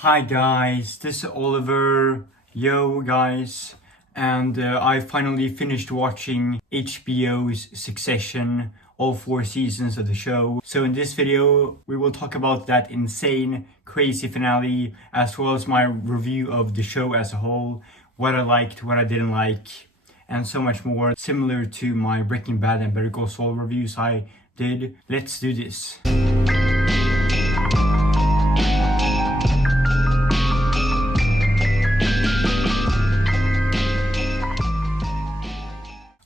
Hi guys, this is Oliver. Yo guys, and I finally finished watching HBO's Succession, all 4 seasons of the show. So in this video, we will talk about that insane, crazy finale, as well as my review of the show as a whole, what I liked, what I didn't like, and so much more, similar to my Breaking Bad and Better Call Saul reviews I did. Let's do this.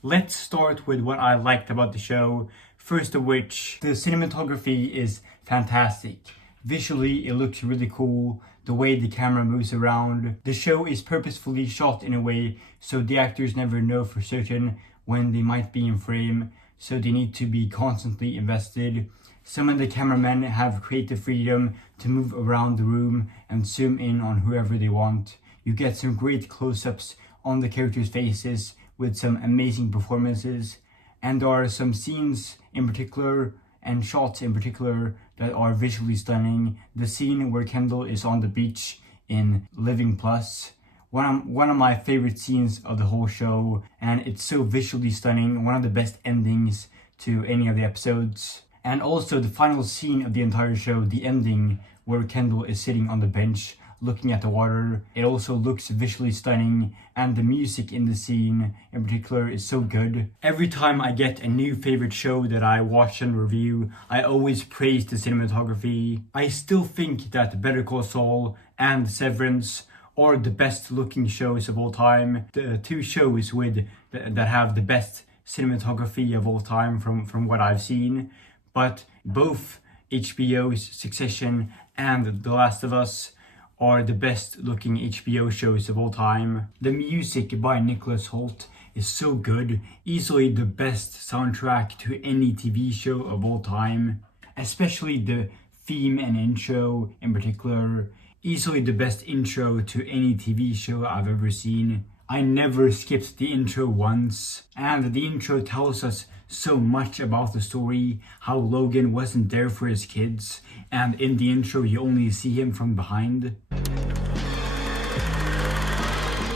Let's start with what I liked about the show, first of which, the cinematography is fantastic. Visually, it looks really cool, the way the camera moves around. The show is purposefully shot in a way so the actors never know for certain when they might be in frame, so they need to be constantly invested. Some of the cameramen have creative freedom to move around the room and zoom in on whoever they want. You get some great close-ups on the characters' faces, with some amazing performances, and there are some scenes in particular and shots in particular that are visually stunning. The scene where Kendall is on the beach in Living Plus, one of my favorite scenes of the whole show, and it's so visually stunning, one of the best endings to any of the episodes. And also the final scene of the entire show, the ending where Kendall is sitting on the bench looking at the water. It also looks visually stunning, and the music in the scene in particular is so good. Every time I get a new favorite show that I watch and review, I always praise the cinematography. I still think that Better Call Saul and Severance are the best looking shows of all time. The two shows that have the best cinematography of all time from what I've seen. But both HBO's Succession and The Last of Us are the best looking HBO shows of all time. The music by Nicholas Hoult is so good, easily the best soundtrack to any TV show of all time, especially the theme and intro in particular, easily the best intro to any TV show I've ever seen. I never skipped the intro once, and the intro tells us so much about the story, how Logan wasn't there for his kids, and in the intro you only see him from behind.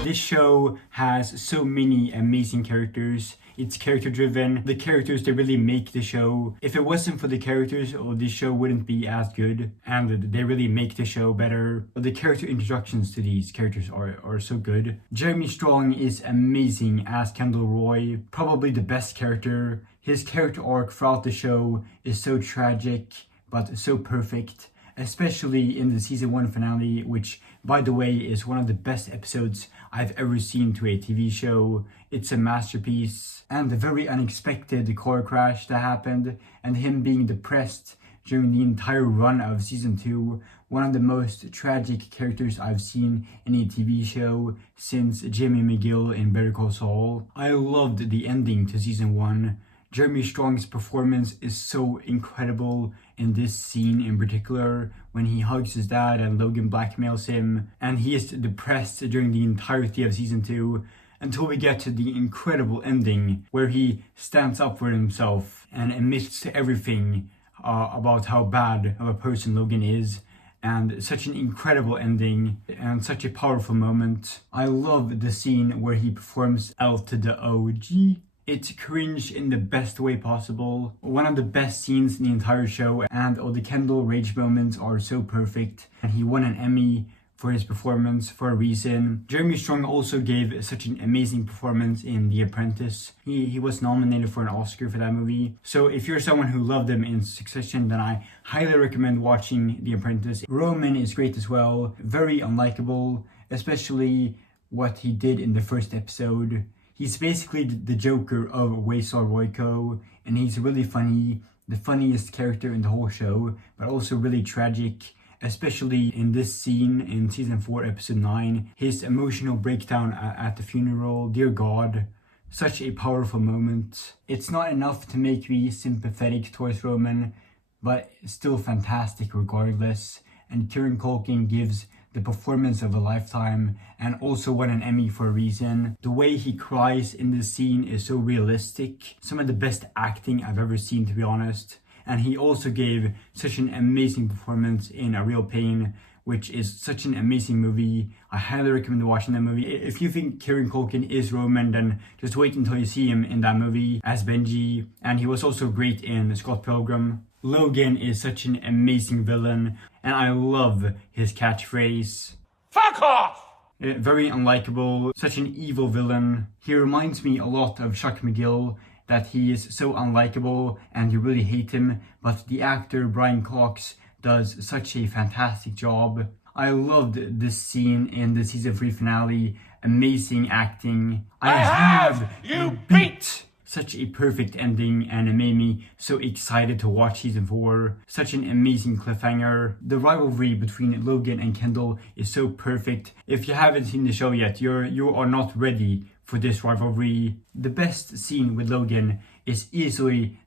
This show has so many amazing characters. It's character driven. The characters, they really make the show. If it wasn't for the characters, this show wouldn't be as good, and they really make the show better. The character introductions to these characters are so good. Jeremy Strong is amazing as Kendall Roy, probably the best character. His character arc throughout the show is so tragic, but so perfect, especially in the season 1 finale, which, by the way, is one of the best episodes I've ever seen to a TV show. It's a masterpiece. And the very unexpected car crash that happened, and him being depressed during the entire run of season 2, one of the most tragic characters I've seen in a TV show since Jimmy McGill in Better Call Saul. I loved the ending to season 1. Jeremy Strong's performance is so incredible in this scene in particular, when he hugs his dad and Logan blackmails him, and he is depressed during the entirety of season 2, until we get to the incredible ending where he stands up for himself and admits to everything about how bad of a person Logan is. And such an incredible ending and such a powerful moment. I love the scene where he performs L to the OG. It's cringe in the best way possible. One of the best scenes in the entire show, and all the Kendall rage moments are so perfect. And he won an Emmy for his performance for a reason. Jeremy Strong also gave such an amazing performance in The Apprentice. He was nominated for an Oscar for that movie. So if you're someone who loved him in Succession, then I highly recommend watching The Apprentice. Roman is great as well. Very unlikable, especially what he did in the first episode. He's basically the Joker of Waystar Royco, and he's really funny, the funniest character in the whole show, but also really tragic, especially in this scene in season 4, episode 9. His emotional breakdown at the funeral, dear God, such a powerful moment. It's not enough to make me sympathetic towards Roman, but still fantastic regardless. And Kierin Culkin gives the performance of a lifetime, and also won an Emmy for a reason. The way he cries in this scene is so realistic. Some of the best acting I've ever seen, to be honest. And he also gave such an amazing performance in A Real Pain, which is such an amazing movie. I highly recommend watching that movie. If you think Kierin Culkin is Roman, then just wait until you see him in that movie as Benji. And he was also great in Scott Pilgrim. Logan is such an amazing villain, and I love his catchphrase. Fuck off! Very unlikable, such an evil villain. He reminds me a lot of Chuck McGill, that he is so unlikable and you really hate him, but the actor Brian Cox does such a fantastic job. I loved this scene in the season 3 finale. Amazing acting. I have you beat! Such a perfect ending, and it made me so excited to watch season 4. Such an amazing cliffhanger. The rivalry between Logan and Kendall is so perfect. If you haven't seen the show yet, you are not ready for this rivalry. The best scene with Logan is easily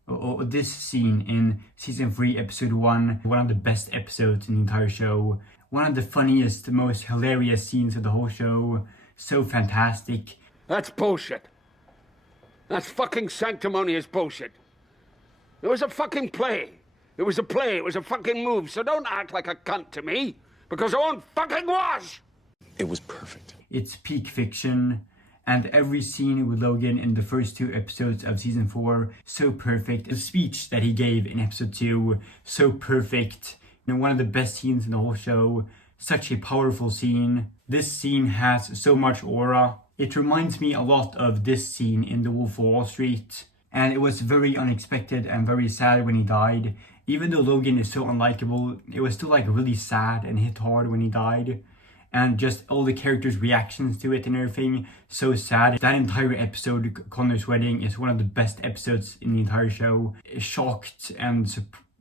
this scene in season 3 episode 1. One of the best episodes in the entire show. One of the funniest, most hilarious scenes of the whole show. So fantastic. That's bullshit. That's fucking sanctimonious bullshit. It was a fucking play. It was a play. It was a fucking move. So don't act like a cunt to me, because it won't fucking was. It was perfect. It's peak fiction. And every scene with Logan in the first 2 episodes of season 4, so perfect. The speech that he gave in episode 2, so perfect. And one of the best scenes in the whole show. Such a powerful scene. This scene has so much aura. It reminds me a lot of this scene in The Wolf of Wall Street. And it was very unexpected and very sad when he died. Even though Logan is so unlikable, it was still like really sad and hit hard when he died. And just all the characters' reactions to it and everything, so sad. That entire episode, Connor's Wedding, is one of the best episodes in the entire show. Shocked and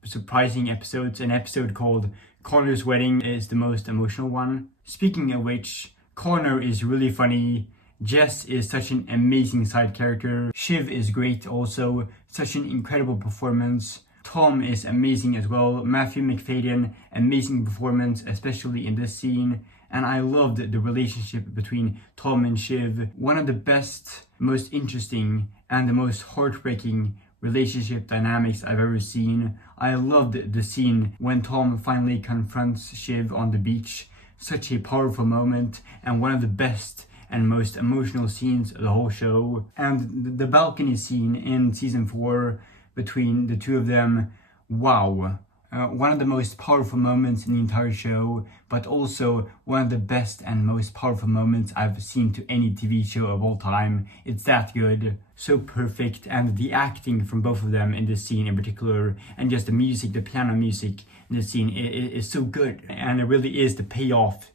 surprising episodes. An episode called Connor's Wedding is the most emotional one. Speaking of which, Connor is really funny. Jess is such an amazing side character. Shiv is great also. Such an incredible performance. Tom is amazing as well. Matthew Macfayden, amazing performance, especially in this scene. And I loved the relationship between Tom and Shiv. One of the best, most interesting, and the most heartbreaking relationship dynamics I've ever seen. I loved the scene when Tom finally confronts Shiv on the beach. Such a powerful moment, and one of the best and most emotional scenes of the whole show. And the balcony scene in season 4 between the two of them, wow. One of the most powerful moments in the entire show, but also one of the best and most powerful moments I've seen to any TV show of all time. It's that good, so perfect, and the acting from both of them in this scene in particular, and just the music, the piano music in this scene is so good, and it really is the payoff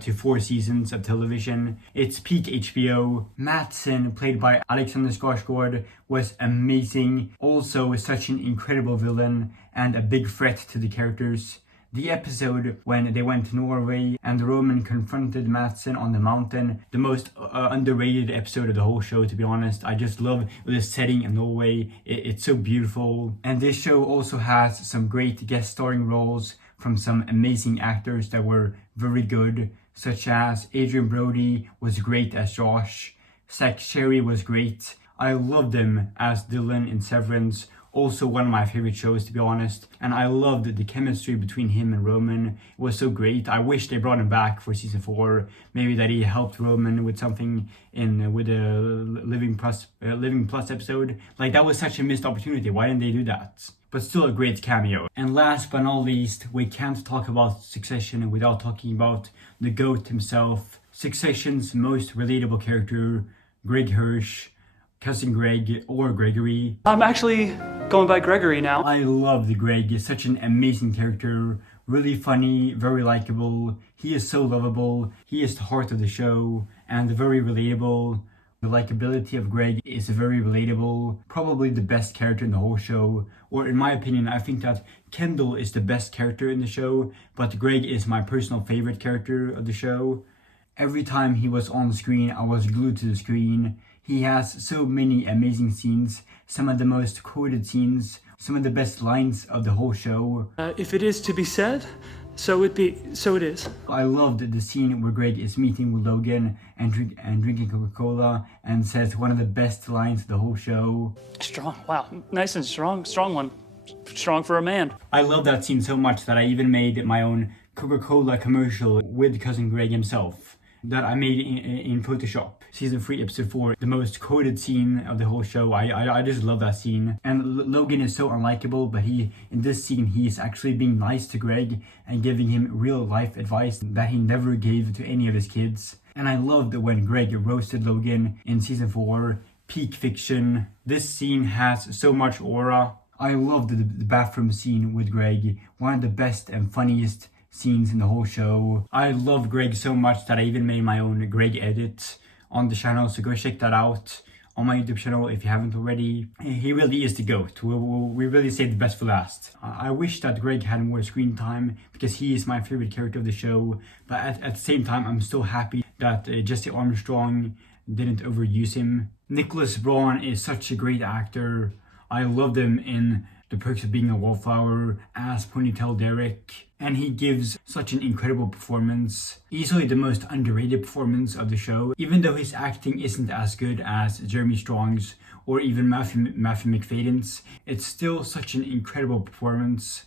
to 4 seasons of television. It's peak HBO. Matsson, played by Alexander Skarsgård, was amazing. Also such an incredible villain and a big threat to the characters. The episode when they went to Norway and Roman confronted Matsson on the mountain, the most underrated episode of the whole show, to be honest. I just love the setting in Norway. It's so beautiful. And this show also has some great guest starring roles from some amazing actors that were very good, such as Adrian Brody was great as Josh. Zach Sherry was great. I loved him as Dylan in Severance. Also one of my favorite shows, to be honest. And I loved the chemistry between him and Roman. It was so great. I wish they brought him back for season 4. Maybe that he helped Roman with something with a Living Plus episode. Like, that was such a missed opportunity. Why didn't they do that? But still a great cameo. And last but not least, we can't talk about Succession without talking about the GOAT himself. Succession's most relatable character, Greg Hirsch, Cousin Greg, or Gregory. I'm actually going by Gregory now. I love Greg. He's such an amazing character. Really funny, very likable. He is so lovable. He is the heart of the show and very relatable. The likability of Greg is very relatable. Probably the best character in the whole show. Or in my opinion, I think that Kendall is the best character in the show, but Greg is my personal favorite character of the show. Every time he was on screen, I was glued to the screen. He has so many amazing scenes, some of the most quoted scenes, some of the best lines of the whole show. If it is to be said, so it is. I loved the scene where Greg is meeting with Logan and drinking Coca-Cola and says one of the best lines of the whole show. Strong, wow, nice and strong one. Strong for a man. I love that scene so much that I even made my own Coca-Cola commercial with cousin Greg himself that I made in Photoshop. Season 3, episode 4, the most quoted scene of the whole show. I just love that scene. And Logan is so unlikable, but in this scene, he's actually being nice to Greg and giving him real life advice that he never gave to any of his kids. And I loved when Greg roasted Logan in season 4, peak fiction. This scene has so much aura. I loved the bathroom scene with Greg, one of the best and funniest scenes in the whole show. I love Greg so much that I even made my own Greg edit on the channel, so go check that out on my YouTube channel if you haven't already. He really is the GOAT. We really saved the best for last. I wish that Greg had more screen time because he is my favorite character of the show, but at the same time I'm still happy that Jesse Armstrong didn't overuse him. Nicholas Braun is such a great actor. I loved him in The Perks of Being a Wallflower as Ponytail Derek, and he gives such an incredible performance. Easily the most underrated performance of the show, even though his acting isn't as good as Jeremy Strong's or even Matthew Macfayden's. It's still such an incredible performance,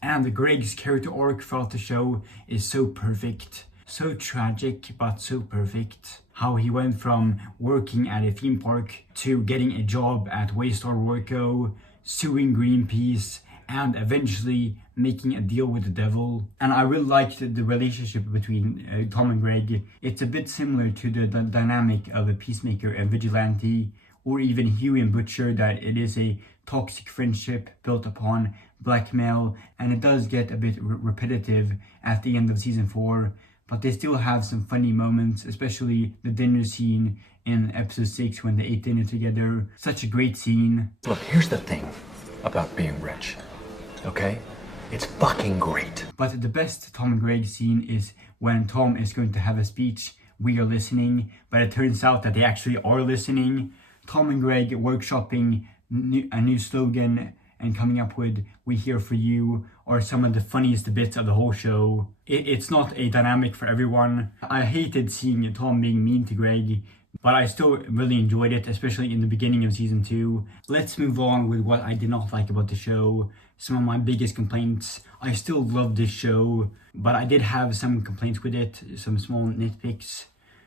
and Greg's character arc throughout the show is so perfect. So tragic, but so perfect. How he went from working at a theme park to getting a job at Waystar Worko, suing Greenpeace, and eventually making a deal with the devil. And I really liked the relationship between Tom and Greg. It's a bit similar to the dynamic of a peacemaker and vigilante, or even Huey and Butcher, that it is a toxic friendship built upon blackmail, and it does get a bit repetitive at the end of season 4. But they still have some funny moments, especially the dinner scene in episode 6 when they ate dinner together. Such a great scene. Look, here's the thing about being rich, okay? It's fucking great. But the best Tom and Greg scene is when Tom is going to have a speech, we are listening, but it turns out that they actually are listening. Tom and Greg workshopping a new slogan and coming up with "We here for you" are some of the funniest bits of the whole show. It's not a dynamic for everyone. I hated seeing Tom being mean to Greg, but I still really enjoyed it, especially in the beginning of season 2. Let's move on with what I did not like about the show. Some of my biggest complaints. I still love this show, but I did have some complaints with it, some small nitpicks.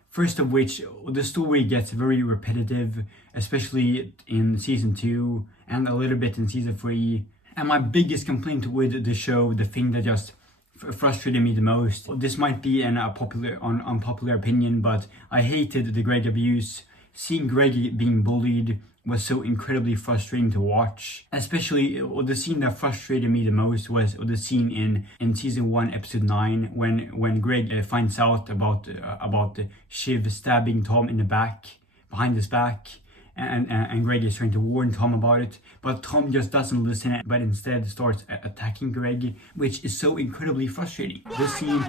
First of which, the story gets very repetitive, especially in season 2 and a little bit in season 3. And my biggest complaint with the show, the thing that just frustrated me the most, this might be an unpopular opinion, but I hated the Greg abuse. Seeing Greg being bullied was so incredibly frustrating to watch. Especially the scene that frustrated me the most was the scene in season 1 episode 9 when Greg finds out about Shiv stabbing Tom in the back, behind his back, and Greg is trying to warn Tom about it, but Tom just doesn't listen, but instead starts attacking Greg, which is so incredibly frustrating. This scene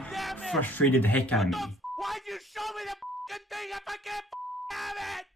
frustrated the heck out of me. Why'd you show me the fucking thing if I can't have it?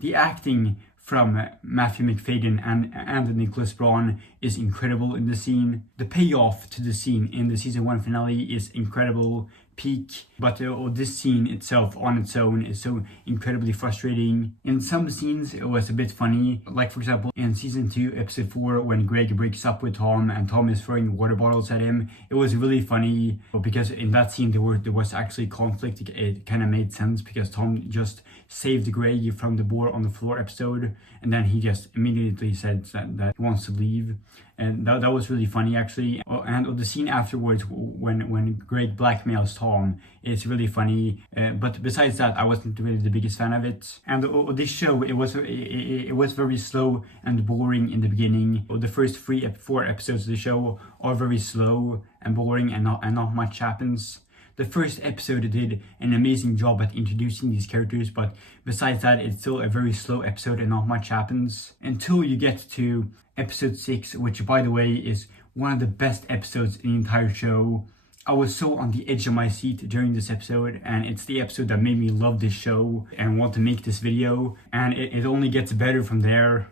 The acting from Matthew Macfayden and Nicholas Braun is incredible in the scene. The payoff to the scene in the season 1 finale is incredible, peak, but this scene itself on its own is so incredibly frustrating. In some scenes it was a bit funny, like for example in season 2 episode 4 when Greg breaks up with Tom and Tom is throwing water bottles at him. It was really funny because in that scene there was actually conflict. It kind of made sense because Tom just saved Greg from the board on the floor episode, and then he just immediately said that he wants to leave. And that was really funny actually. And the scene afterwards when Greg blackmails Tom is really funny. But besides that, I wasn't really the biggest fan of it. And this show, it was very slow and boring in the beginning. The first 4 episodes of the show are very slow and boring, and not much happens. The first episode did an amazing job at introducing these characters, but besides that, it's still a very slow episode and not much happens. Until you get to episode 6, which by the way is one of the best episodes in the entire show. I was so on the edge of my seat during this episode, and it's the episode that made me love this show and want to make this video, and it only gets better from there.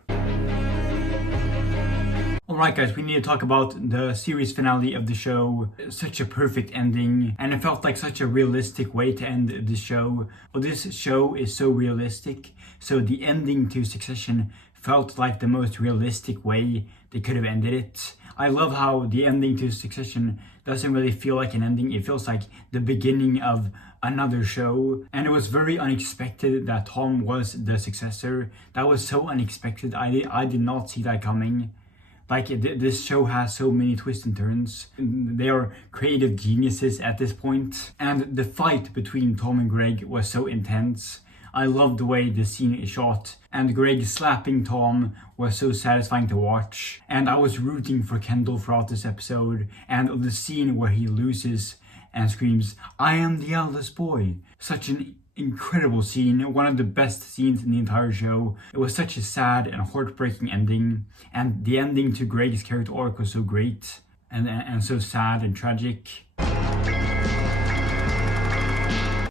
Alright guys, we need to talk about the series finale of the show. Such a perfect ending, and it felt like such a realistic way to end the show. This show is so realistic, so the ending to Succession felt like the most realistic way they could have ended it. I love how the ending to Succession doesn't really feel like an ending. It feels like the beginning of another show. And it was very unexpected that Tom was the successor. That was so unexpected. I did not see that coming. Like, this show has so many twists and turns. They are creative geniuses at this point. And the fight between Tom and Greg was so intense. I loved the way the scene is shot, and Greg slapping Tom was so satisfying to watch. And I was rooting for Kendall throughout this episode, and the scene where he loses and screams, "I am the eldest boy." Such an incredible scene, one of the best scenes in the entire show. It was such a sad and heartbreaking ending, and the ending to Greg's character arc was so great and so sad and tragic.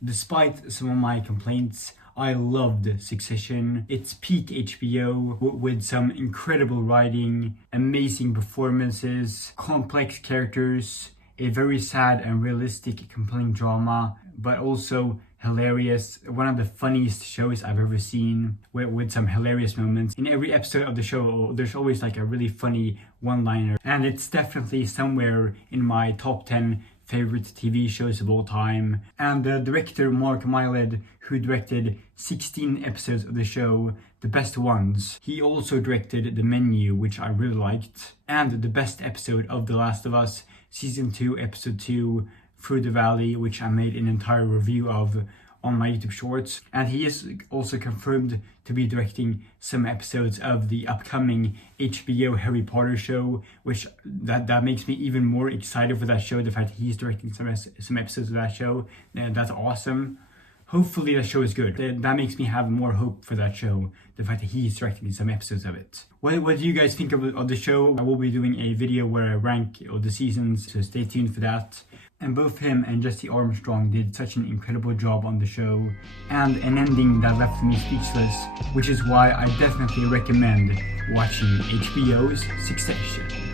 Despite some of my complaints, I loved Succession. It's peak HBO with some incredible writing, amazing performances, complex characters, a very sad and realistic, compelling drama, but also hilarious. One of the funniest shows I've ever seen, with some hilarious moments. In every episode of the show, there's always like a really funny one-liner, and it's definitely somewhere in my top 10 favorite TV shows of all time. And the director Mark Mylod, who directed 16 episodes of the show, the best ones, he also directed The Menu, which I really liked, and the best episode of The Last of Us, Season 2, Episode 2, Through the Valley, which I made an entire review of on my YouTube Shorts. And he is also confirmed to be directing some episodes of the upcoming HBO Harry Potter show, which that makes me even more excited for that show. The fact that he's directing some episodes of that show, that's awesome. Hopefully that show is good. That makes me have more hope for that show, the fact that he's directing some episodes of it. What do you guys think of the show? I will be doing a video where I rank all the seasons, so stay tuned for that. And both him and Jesse Armstrong did such an incredible job on the show, and an ending that left me speechless, which is why I definitely recommend watching HBO's Succession.